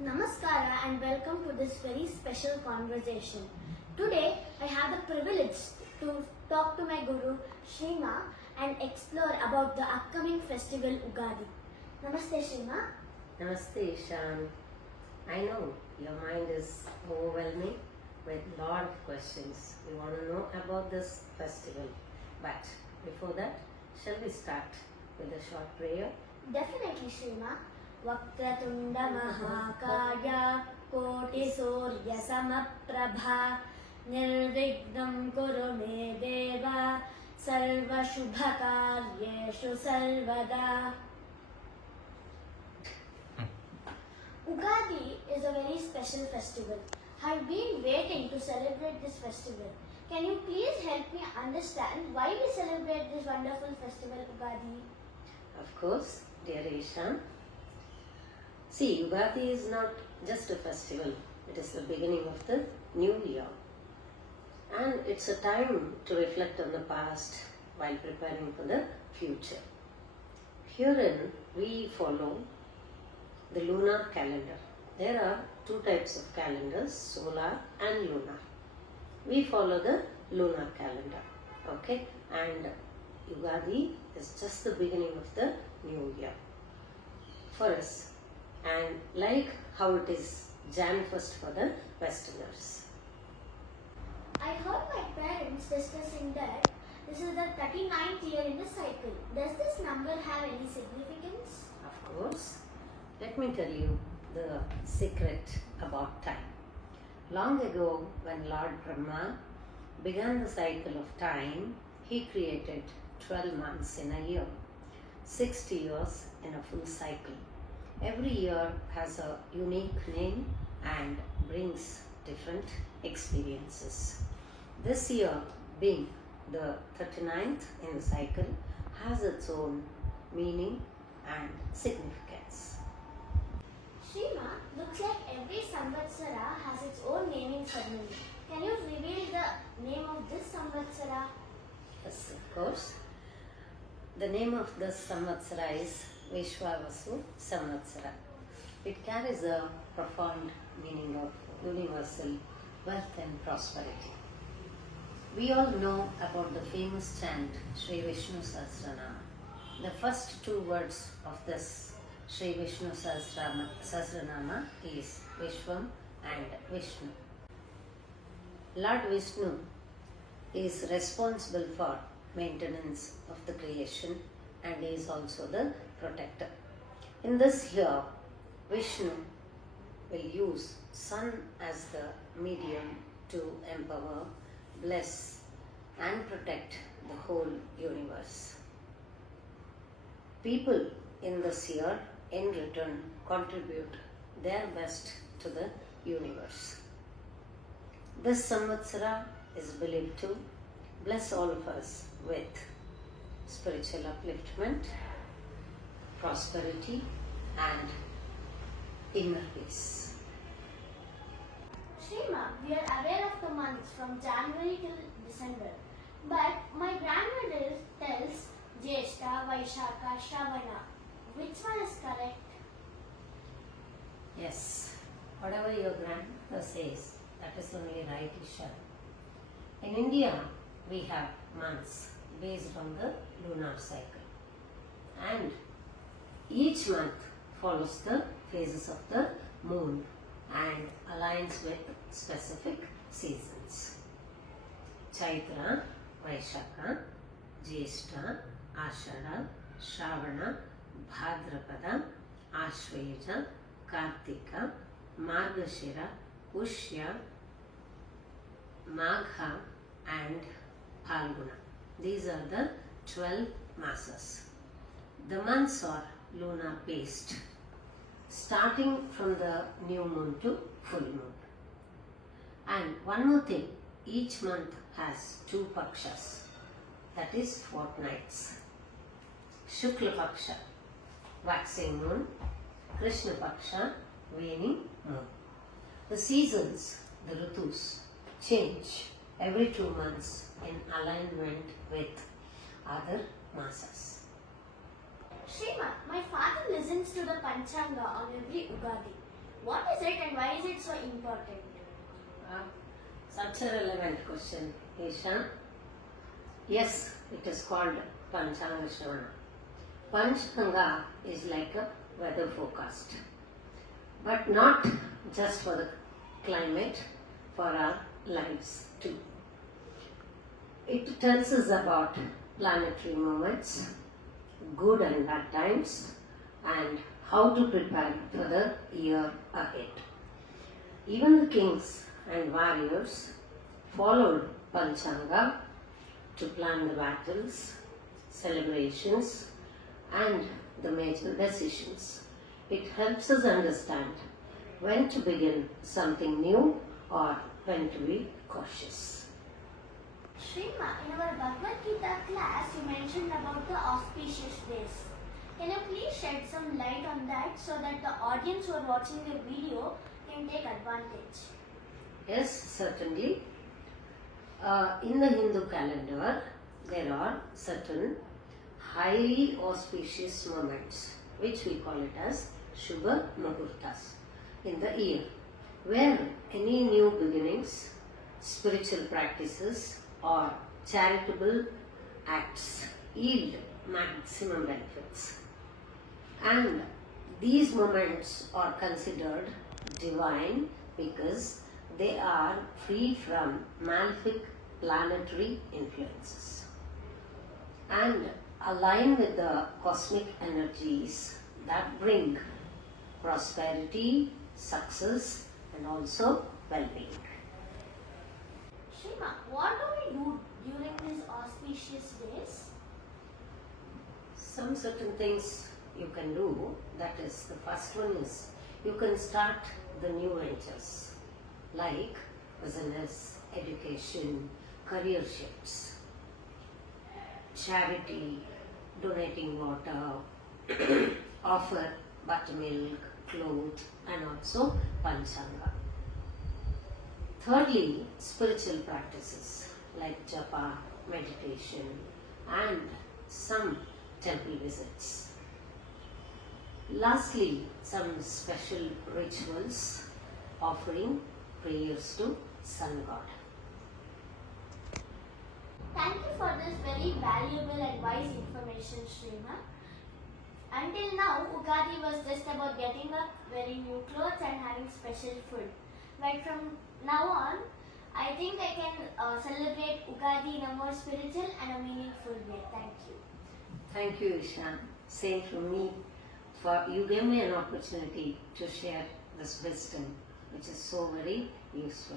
Namaskara and welcome to this very special conversation. Today I have the privilege to talk to my guru Shrima and explore about the upcoming festival Ugadi. Namaste Shrima. Namaste, Ishan. I know your mind is overwhelming with a lot of questions. You want to know about this festival. But before that, shall we start with a short prayer? Definitely Shrima. Vakratunda Mahakaya Koti Surya Samaprabha Nirvignam Kuru Me Deva Sarva Shubhakaryeshu Sarvada. Ugadi is a very special festival. I've been waiting to celebrate this festival. Can you please help me understand why we celebrate this wonderful festival Ugadi? Of course, dear Ishan. See, Ugadi is not just a festival, it is the beginning of the new year. And it's a time to reflect on the past while preparing for the future. Herein, we follow the lunar calendar. There are two types of calendars, solar and lunar. We follow the lunar calendar, okay? And Ugadi is just the beginning of the new year for us. And like how it is Jan 1st for the Westerners. I heard my parents discussing that this is the 39th year in the cycle. Does this number have any significance? Of course. Let me tell you the secret about time. Long ago, when Lord Brahma began the cycle of time, he created 12 months in a year, 60 years in a full cycle. Every year has a unique name and brings different experiences. This year, being the 39th in the cycle, has its own meaning and significance. Shrima, looks like every Samvatsara has its own naming ceremony. Can you reveal the name of this Samvatsara? Yes, of course. The name of this Samvatsara is Vishwavasu Samvatsara. It carries a profound meaning of universal wealth and prosperity. We all know about the famous chant Sri Vishnu Sahasranama. The first two words of this Sri Vishnu Sahasranama is Vishwam and Vishnu. Lord Vishnu is responsible for maintenance of the creation and is also the protector. In this year, Vishnu will use sun as the medium to empower, bless and protect the whole universe. People in this year in return contribute their best to the universe. This Samvatsara is believed to bless all of us with spiritual upliftment, prosperity and inner peace. Shrima, we are aware of the months from January till December. But my grandmother tells Jyeshta, Vaishakha, Shravana. Which one is correct? Yes, whatever your grandmother says, that is only right, Isha. In India, we have months based on the lunar cycle. And each month follows the phases of the moon and aligns with specific seasons. Chaitra, Vaishakha, Jyeshta, Ashada, Shravana, Bhadrapada, Ashvaja, Kartika, Margashira, Pushya, Magha and Phalguna. These are the 12 masas. The months are lunar based, starting from the new moon to full moon. And one more thing, each month has two pakshas, that is fortnights. Shukla Paksha, waxing moon, Krishna Paksha, waning moon. The seasons, the ritus, change every 2 months in alignment with other masas. Shrima, my father listens to the Panchanga on every Ugadi. What is it and why is it so important? Such a relevant question, Isha. Yes, it is called Panchanga Shravana. Panchanga is like a weather forecast, but not just for the climate, for our lives too. It tells us about planetary movements, good and bad times, and how to prepare for the year ahead. Even the kings and warriors followed Panchanga to plan the battles, celebrations, and the major decisions. It helps us understand when to begin something new or when to be cautious. Shrima, in our Bhagavad Gita class, you mentioned about the auspicious days. Can you please shed some light on that so that the audience who are watching the video can take advantage? Yes, certainly. In the Hindu calendar, there are certain highly auspicious moments, which we call it as Shubha Muhurtas, in the year, where any new beginnings, spiritual practices, or charitable acts yield maximum benefits. And these moments are considered divine because they are free from malefic planetary influences and align with the cosmic energies that bring prosperity, success, and also well-being. Shrima, what do we do during these auspicious days? Some certain things you can do. That is, the first one is you can start the new ventures like business, education, career shifts, charity, donating water, offer buttermilk, clothes, and also panchanga. Thirdly, spiritual practices like japa, meditation, and some temple visits. Lastly, some special rituals offering prayers to Sun God. Thank you for this very valuable and wise information, Shrima. Until now, Ugadi was just about getting up, wearing new clothes and having special food. But from now on, I think I can celebrate Ugadi in a more spiritual and a meaningful way. Thank you. Thank you, Ishan. Same from me. For you gave me an opportunity to share this wisdom, which is so very useful.